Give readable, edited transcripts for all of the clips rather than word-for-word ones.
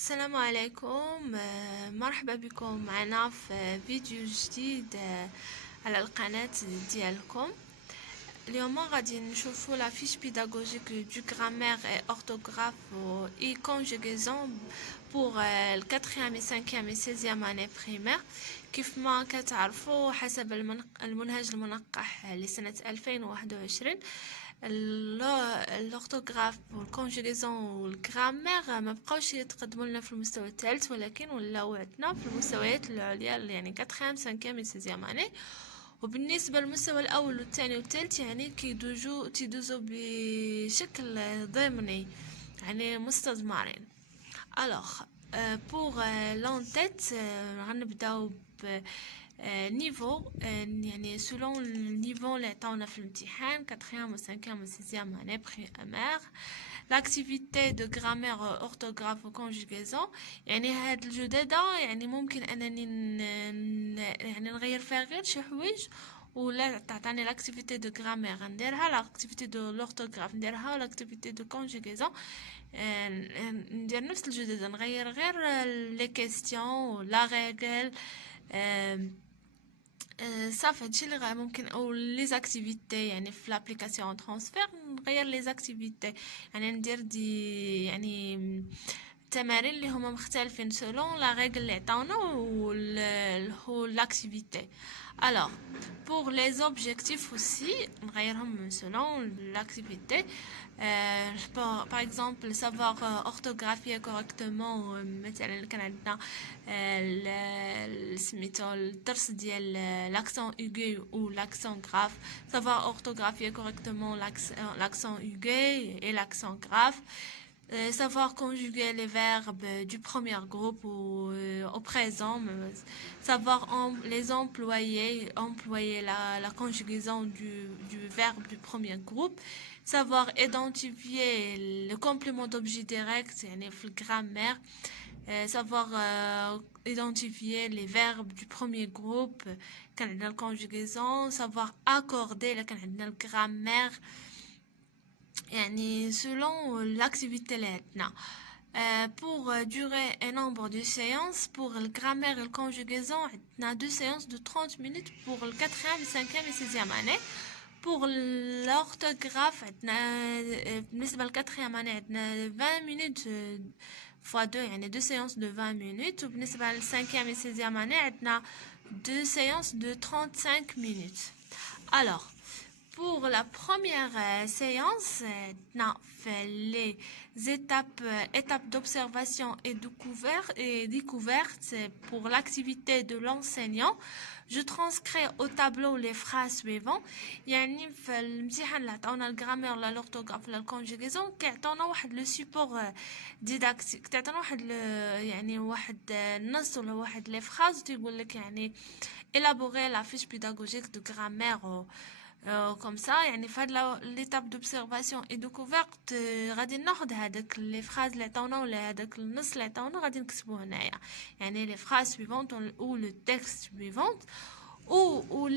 السلام عليكم مرحبا بكم معنا في فيديو جديد على القناة ديالكم. اليوم غادي نشوفوا لا فيش بيداغوجيك دو غرامير et orthographe et conjugaison pour le 4e et 5e et 6e année primaire. كيف ما كتعرفوا حسب المنهج المنقح لسنة 2021 الاورتوغراف والكونجوغيزون والجرامير ما بقاوش يتقدموا لنا في المستوى الثالث، ولكن ولاو عندنا في المستويات العليا يعني 4 5 6 اني. وبالنسبه للمستوى الاول والثاني والثالث يعني تيدوزوا بشكل ضمني يعني مستضمرين. الوغ بور لونتيت غنبداو niveau يعني selon le niveau اللي عطاونا في الامتحان 4e و 5e و 6e année primaire. l'activité de grammaire orthographe و conjugaison يعني هاد الجدادة يعني ممكن انني يعني نغير فيها غير شي حوايج، ولا تعطيني لاكتيفيتي دو غرامير نديرها، لاكتيفيتي دو لورتوغراف نديرها، لاكتيفيتي دو كونجوغيزون ندير نفس الجدادة، نغير غير لي كيستيون لا ريغل صافي. هادشي اللي ممكن، او لي زاكتيفيتي يعني في لابليكاسيون ترانسفير نغير لي زاكتيفيتي، يعني ندير دي يعني التمارين اللي هما مختلفين سولون لا ريغل اللي عطاونا و لاكتيفيتي. alors pour les objectifs aussi نغيرهم selon l'activité. par exemple savoir orthographier correctement مثلا كان عندنا سميتو الدرس ديال l'accent aigu ou l'accent grave. savoir orthographier correctement l'accent aigu et l'accent grave. savoir conjuguer les verbes du premier groupe au présent, savoir les employer la conjugaison du verbe du premier groupe, savoir identifier le complément d'objet direct يعني في الجرامير, savoir identifier les verbes du premier groupe كان عندنا الconjugaison, savoir accorder كان عندنا الجرامير يعني selon l'activité لعندنا. pour durer un nombre de séances pour le grammaire et le conjugaison عندنا 2 séances de 30 minutes pour le 4e, 5e et 6e année. pour l'orthographe عندنا بالنسبة ل 4e année عندنا 20 minutes fois 2 يعني 2 séances de 20 minutes. وبالنسبة ل 5e et 6e année عندنا 2 séances de 35 minutes. alors pour la première séance, on a fait les étapes d'observation et découverte pour l'activité de l'enseignant. Je transcris au tableau les phrases suivantes. يعني في الامتحان اللي عطاونا الجرامير ولا l'orthographe ولا الكونجوغيزون كيعطونا واحد لو سيبور ديداكتيك، تعطينا واحد يعني واحد النص ولا واحد لي فراز تيقول لك يعني élaborer la fiche pédagogique de grammaire comme ça. يعني في هاد ليتاب دوبسيرفاسيون اي دوكوفيرت غادي ناخد هذاك لي فراز اللي عطاونا ولا هذاك النص اللي عطاونا غادي نكتبوه هنايا، يعني لي فراز سويفونت او لو تكست سويفونت او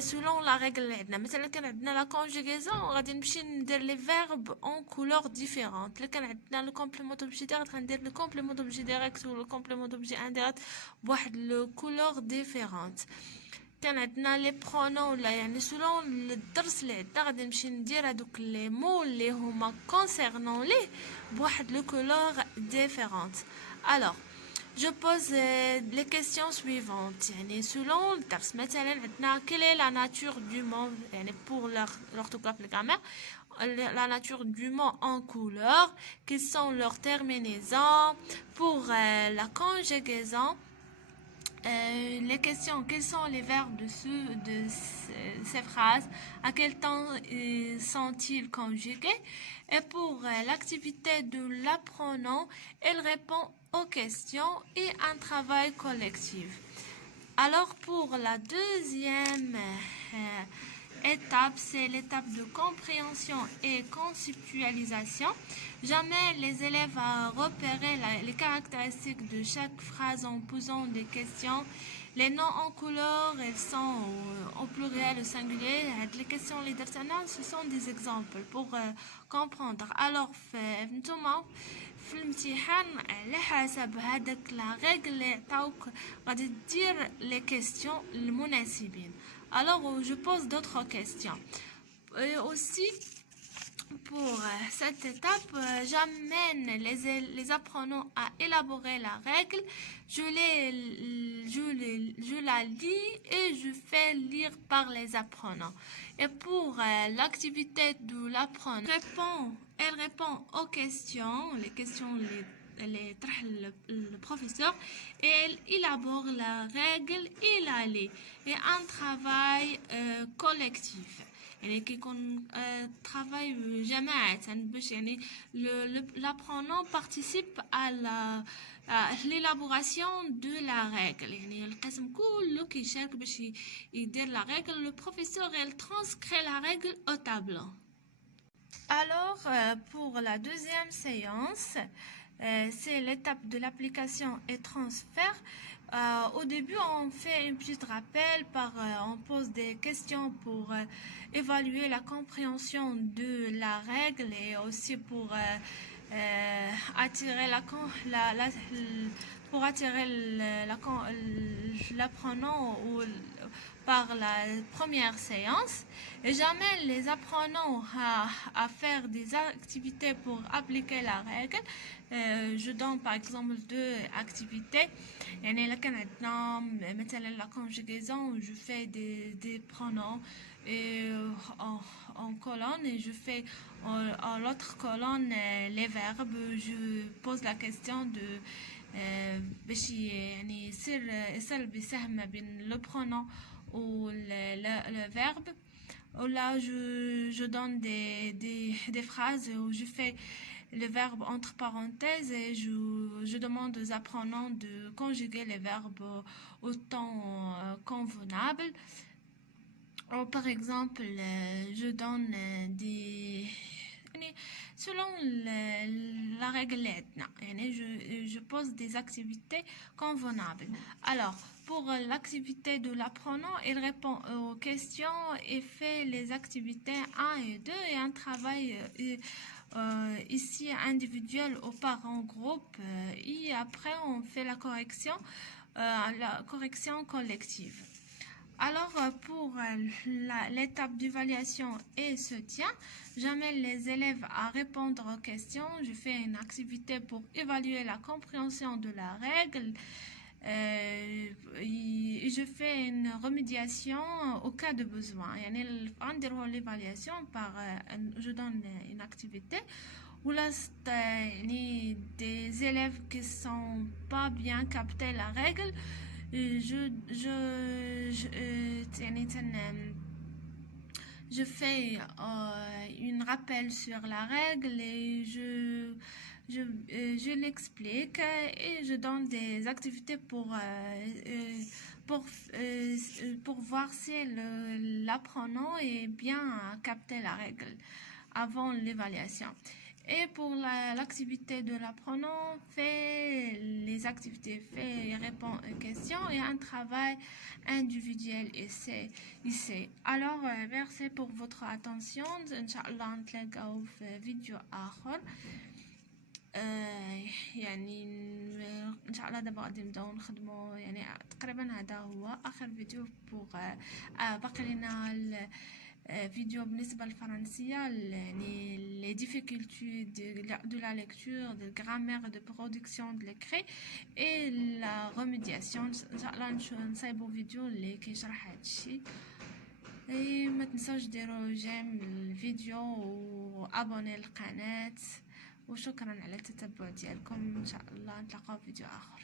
سولون لا ريغل اللي عندنا. مثلا كان عندنا لا كونجوغيزون غادي نمشي ندير لي فيرب اون كولور ديفيرونت. الا كان عندنا لو كومبليمون دوبجي ديريكت غندير لو كومبليمون دوبجي ديريكت و لو كومبليمون دوبجي انديريكت بواحد لو كولور ديفيرونت. كان عندنا لي برونون ولا يعني سولون الدرس اللي عندنا غادي نمشي ندير هذوك لي مو اللي هما كونسيرنون ليه بواحد لو كولور ديفيرونت. alors je pose les questions suivantes يعني selon الدرس. مثلا عندنا quelle est la nature du mot يعني pour l'orthographe le grammaire, la nature du mot en couleur, quelles sont leurs terminaisons. pour la conjugaison, les questions, quels sont les verbes de ces phrases, à quel temps sont-ils conjugués. Et pour l'activité de l'apprenant, elle répond aux questions et un travail collectif. alors pour la deuxième étape, c'est l'étape de compréhension et conceptualisation. Jamais les élèves à repérer les caractéristiques de chaque phrase en posant des questions. Les noms en couleur, elles sont au pluriel ou singulier. Les questions les درتنا ce sont des exemples pour comprendre. alors نتوما في الامتحان على حسب هذاك لا ريغل اللي عطاوك غادي دير لي كيستيون المناسبين. Alors je pose d'autres questions. Et aussi pour cette étape, j'amène les apprenants à élaborer la règle, je la lis et je fais lire par les apprenants. Et pour l'activité de l'apprenant, elle répond aux questions, les questions les le professeur, et elle élabore la règle et la lit. Et un travail collectif. يعني كيكون travail جماعي باش يعني l'apprenant participe à l'élaboration de la règle. يعني القسم كله كيشارك باش يدير la règle. Le professeur elle transcrit la règle au tableau. Alors pour la deuxième séance, c'est l'étape de l'application et transfert. Au début, on fait un petit rappel, on pose des questions pour évaluer la compréhension de la règle et aussi pour attirer l'apprenant par la première séance. Et j'amène les apprenants à faire des activités pour appliquer la règle. Je donne par exemple 2 activités. يعني là كان عندنا مثلا la conjugaison, je fais des pronoms en colonne et je fais en l'autre colonne les verbes. Je pose la question de باش يعني يصير بسهم بين le pronom ou le verbe. Là je donne des phrases où je fais le verbe entre parenthèses et je demande aux apprenants de conjuguer les verbes au temps convenable. Ou par exemple, je donne des selon la règle je pose des activités convenables. Alors pour l'activité de l'apprenant, il répond aux questions et fait les activités 1 et 2 et un travail ici individuel ou par en groupe, et après on fait la correction collective. Alors pour l'étape d'évaluation et soutien, j'amène les élèves à répondre aux questions, je fais une activité pour évaluer la compréhension de la règle, et je fais une remédiation au cas de besoin. يعني l'évaluation par je donne une activité où là des élèves qui sont pas bien capté la règle, je fais un rappel sur la règle et je l'explique et je donne des activités pour voir si l'apprenant est bien capté la règle avant l'évaluation. Et pour l'activité de l'apprenant, fait les activités, fait répond aux questions et un travail individuel essai. Alors, merci pour votre attention. Inch'Allah, نتلاقاو في فيديو آخر. يعني ان شاء الله دابا غادي نبداو نخدموا يعني تقريبا هذا هو اخر فيديو بوغ باقي لنا فيديو بالنسبه للفرنسيه يعني les difficultés de la lecture, de grammaire, de production de l'écrit et la remédiation. ان شاء الله نصايبوا فيديو اللي كيشرح هادشي. اي ما تنساوش ديروا جيم الفيديو وابوني القناه، وشكرا على التتبع ديالكم. ان شاء الله نتلاقاو في فيديو اخر.